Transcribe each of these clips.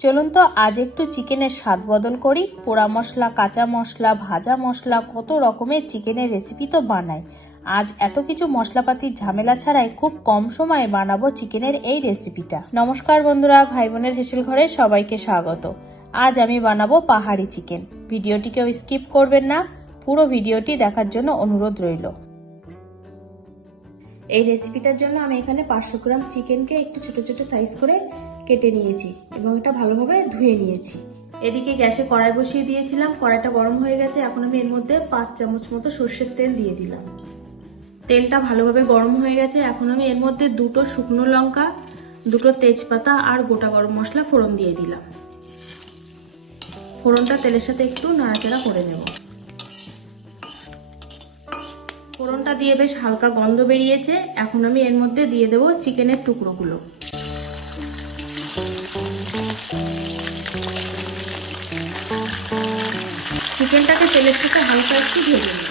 চলুন তো আজ একটু চিকেনের স্বাদ বদল করি। পোড়া মশলা, কাঁচা মশলা, ভাজা মশলা, কত রকমের চিকেনের রেসিপি তো বানাই। আজ এত কিছু মশলাপাতির ঝামেলা ছাড়াই খুব কম সময়ে বানাবো চিকেনের এই রেসিপিটা। নমস্কার বন্ধুরা, ভাই বোনের হেসেল ঘরে সবাইকে স্বাগত। আজ আমি বানাবো পাহাড়ি চিকেন। ভিডিওটিকেও স্কিপ করবেন না, পুরো ভিডিওটি দেখার জন্য অনুরোধ রইল। এই রেসিপিটার জন্য আমি এখানে 500 গ্রাম চিকেনকে একটু ছোট ছোট সাইজ করে কেটে নিয়েছি এবং এটা ভালোভাবে ধুয়ে নিয়েছি। এদিকে গ্যাসে কড়াই বসিয়ে দিয়েছিলাম, কড়াইটা গরম হয়ে গেছে। এখন আমি এর মধ্যে 5 চামচ মতো সর্ষের তেল দিয়ে দিলাম। তেলটা ভালোভাবে গরম হয়ে গেছে। এখন আমি এর মধ্যে 2টো শুকনো লঙ্কা, 2টো তেজপাতা আর গোটা গরম মশলা ফোড়ন দিয়ে দিলাম। ফোড়নটা তেলের সাথে একটু নাড়াচাড়া করে নেব। ফোড়নটা দিয়ে বেশ হালকা গন্ধ বেরিয়েছে। এখন আমি এর মধ্যে দিয়ে দেব চিকেনের টুকরোগুলো। চিকেনটাকে তেলের সাথে হালকা একটু ভেজে নেব।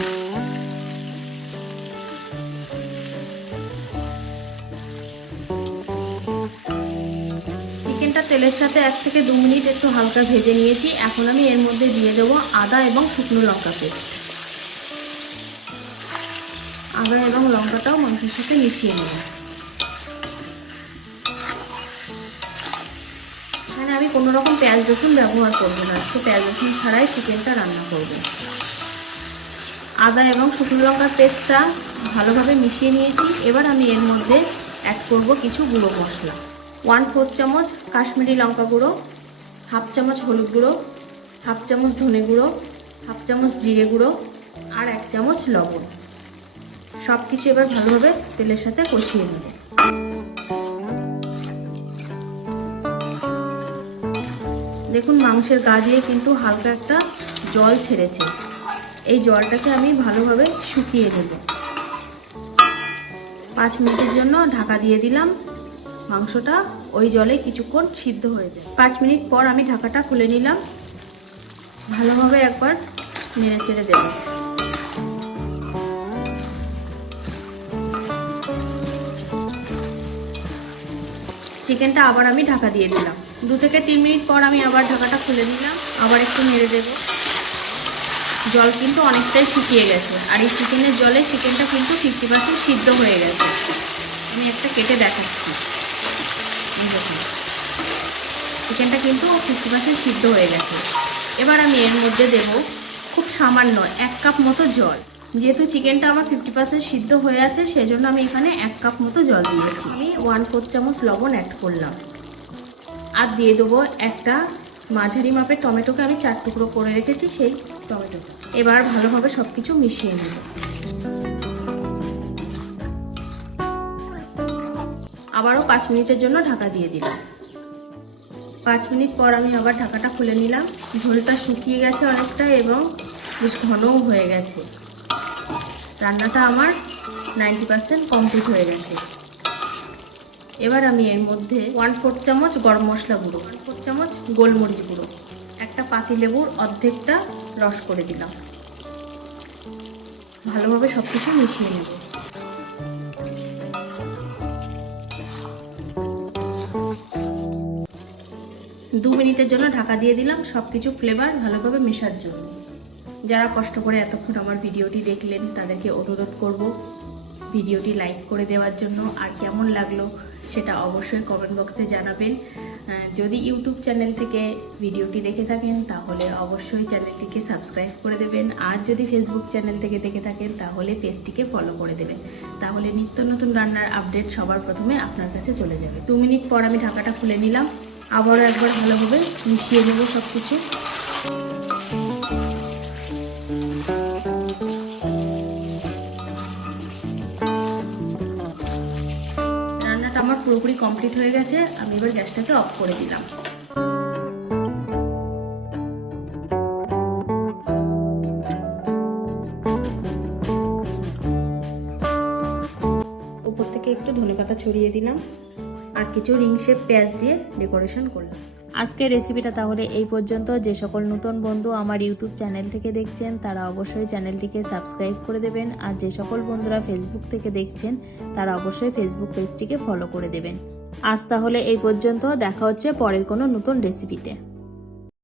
চিকেনটা তেলের সাথে 1 থেকে 2 মিনিট একটু হালকা ভেজে নিয়েছি। এখন আমি এর মধ্যে দিয়ে দেব আদা এবং শুকনো লঙ্কা পেস্ট। আদা এবং লঙ্কাটাও মাংসের সাথে মিশিয়ে নেব। এখানে আমি কোনো রকম পেঁয়াজ রসুন ব্যবহার করব না, তো পেঁয়াজ রসুন ছাড়াই চিকেনটা রান্না করব। আদা এবং শুকনো লঙ্কার পেস্টটা ভালোভাবে মিশিয়ে নিয়েছি। এবার আমি এর মধ্যে অ্যাড করব কিছু গুঁড়ো মশলা। 1/4 চামচ কাশ্মীরি লঙ্কা গুঁড়ো, 1/2 চামচ হলুদ গুঁড়ো, 1/2 চামচ ধনে গুঁড়ো, 1/2 চামচ জিরে গুঁড়ো আর 1 চামচ লবণ। সব কিছু এবার ভালোভাবে তেলের সাথে কষিয়ে নেব। দেখুন মাংসের গা দিয়ে কিন্তু হালকা একটা জল ছেড়েছে। এই জলটাকে আমি ভালোভাবে শুকিয়ে নেব। 5 মিনিটের জন্য ঢাকা দিয়ে দিলাম। মাংসটা ওই জলে কিছুক্ষণ সিদ্ধ হয়ে যায়। 5 মিনিট পর আমি ঢাকাটা খুলে নিলাম। ভালোভাবে একবার নেড়ে চেড়ে দেব। চিকেনটা আবার আমি ঢাকা দিয়ে দিলাম। 2 থেকে 3 মিনিট পর আমি আবার ঢাকাটা খুলে নিলাম। আবার একটু নেড়ে দেব। জল কিন্তু অনেকটাই শুকিয়ে গেছে আর এই চিকেনের জলে চিকেনটা কিন্তু 50% সিদ্ধ হয়ে গেছে। আমি একটা কেটে দেখাচ্ছি। চিকেনটা কিন্তু 50% সিদ্ধ হয়ে গেছে। এবার আমি এর মধ্যে দেব খুব সামান্য 1 কাপ মতো জল। যেহেতু চিকেনটা আমার 50% সিদ্ধ হয়ে আছে, সেজন্য আমি এখানে 1 কাপ মতো জল দিয়েছি। আমি 1/4 চামচ লবণ অ্যাড করলাম আর দিয়ে দেবো একটা মাঝারি মাপের টমেটোকে আমি 4 টুকরো করে রেখেছি, সেই টমেটো। এবার ভালোভাবে সবকিছু মিশিয়ে নেব। আবারও 5 মিনিটের জন্য ঢাকা দিয়ে দিলাম। 5 মিনিট পর আমি আবার ঢাকাটা খুলে নিলাম। ঝোলটা শুকিয়ে গেছে অনেকটা এবং বেশ ঘনও হয়ে গেছে। রান্নাটা আমার 90% কমপ্লিট হয়ে গেছে। এবার আমি এর মধ্যে 1/4 চামচ গরম মশলা গুঁড়ো, 1/4 চামচ গোলমরিচ গুঁড়ো, একটা পাতিলেবুর অর্ধেকটা রস করে দিলাম। ভালোভাবে সবকিছু মিশিয়ে নেব। 2 মিনিটের জন্য ঢাকা দিয়ে দিলাম সবকিছু ফ্লেভার ভালোভাবে মেশার জন্য। যারা কষ্ট করে এতক্ষণ আমার ভিডিওটি দেখলেন তাদেরকে অনুরোধ করব ভিডিওটি লাইক করে দেওয়ার জন্য। আর কেমন লাগলো সেটা অবশ্যই কমেন্ট বক্সে জানাবেন। যদি ইউটিউব চ্যানেল থেকে ভিডিওটি দেখে থাকেন তাহলে অবশ্যই চ্যানেলটিকে সাবস্ক্রাইব করে দেবেন। আর যদি ফেসবুক চ্যানেল থেকে দেখে থাকেন তাহলে পেজটিকে ফলো করে দেবেন। তাহলে নিত্য নতুন রান্নার আপডেট সবার প্রথমে আপনার কাছে চলে যাবে। 2 মিনিট পর আমি ঢাকাটা খুলে নিলাম। আবারও একবার ভালোভাবে মিশিয়ে নেব সব কিছু। রান্নাটা আমার পুরোপুরি কমপ্লিট হয়ে গেছে। আমি এবার গ্যাসটাকে অফ করে দিলাম। উপর থেকে একটু ধনেপাতা ছড়িয়ে দিলাম আর কিছু রিং শেপ পেঁয়াজ দিয়ে ডেকোরেশন করলাম। আজকের রেসিপিটা তাহলে এই পর্যন্ত। যে সকল নতুন বন্ধু আমার ইউটিউব চ্যানেল থেকে দেখছেন তারা অবশ্যই চ্যানেলটিকে সাবস্ক্রাইব করে দেবেন। আর যে সকল বন্ধুরা ফেসবুক থেকে দেখছেন তারা অবশ্যই ফেসবুক পেজটিকে ফলো করে দেবেন। আজ তাহলে এই পর্যন্ত, দেখা হচ্ছে পরের কোনো নতুন রেসিপিতে।